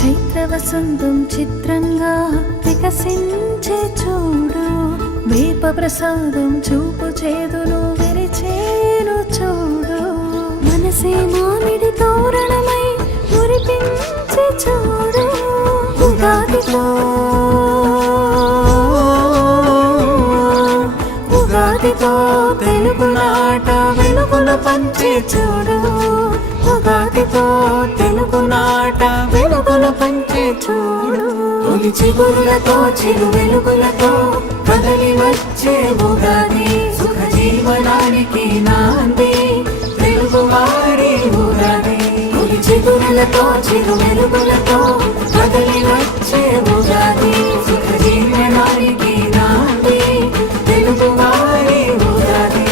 చైత్రవసంతం చిత్రంగా వికసించే చూడు, వేప ప్రసాదం చూపు చేదును విరిచేను చూడు, మనసే మామిడి తోరణమై మురిపించే చూడు. ఉగాదితో ఉగాదితో తెలుగునాట వెలుగును పంచే చూడు, ఉగాదితో తెలుగునాట వెలుగును పంచే చూడు. తొలి చిగురులతో చిరు వెలుగులతో కదలి వచ్చే ఉగాది, సుఖ జీవనానికి నాంది తెలుగువారి ఉగాది. తొలి చిగురులతో చిరు వెలుగులతో కదలి వచ్చే ఉగాది, సుఖ జీవనానికి నాంది తెలుగువారి ఉగాది.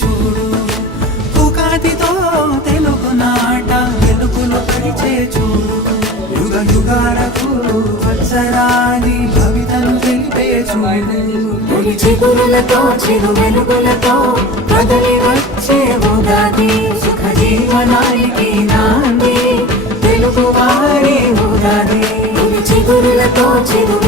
చూడు, ఉగాదితో తెలుగునాట వెలుగులు పరిచే చూడు, యుగ యుగాలకు వత్సరాని భవితను తెలిపే చూడు. తొలి చిగురులతో చిరు వెలుగులతో కదలి వచ్చే ఉగాది, సుఖ జీవనానికి నాంది తెలుగువారి ఉగాది. తొలి చిగురులతో చిరు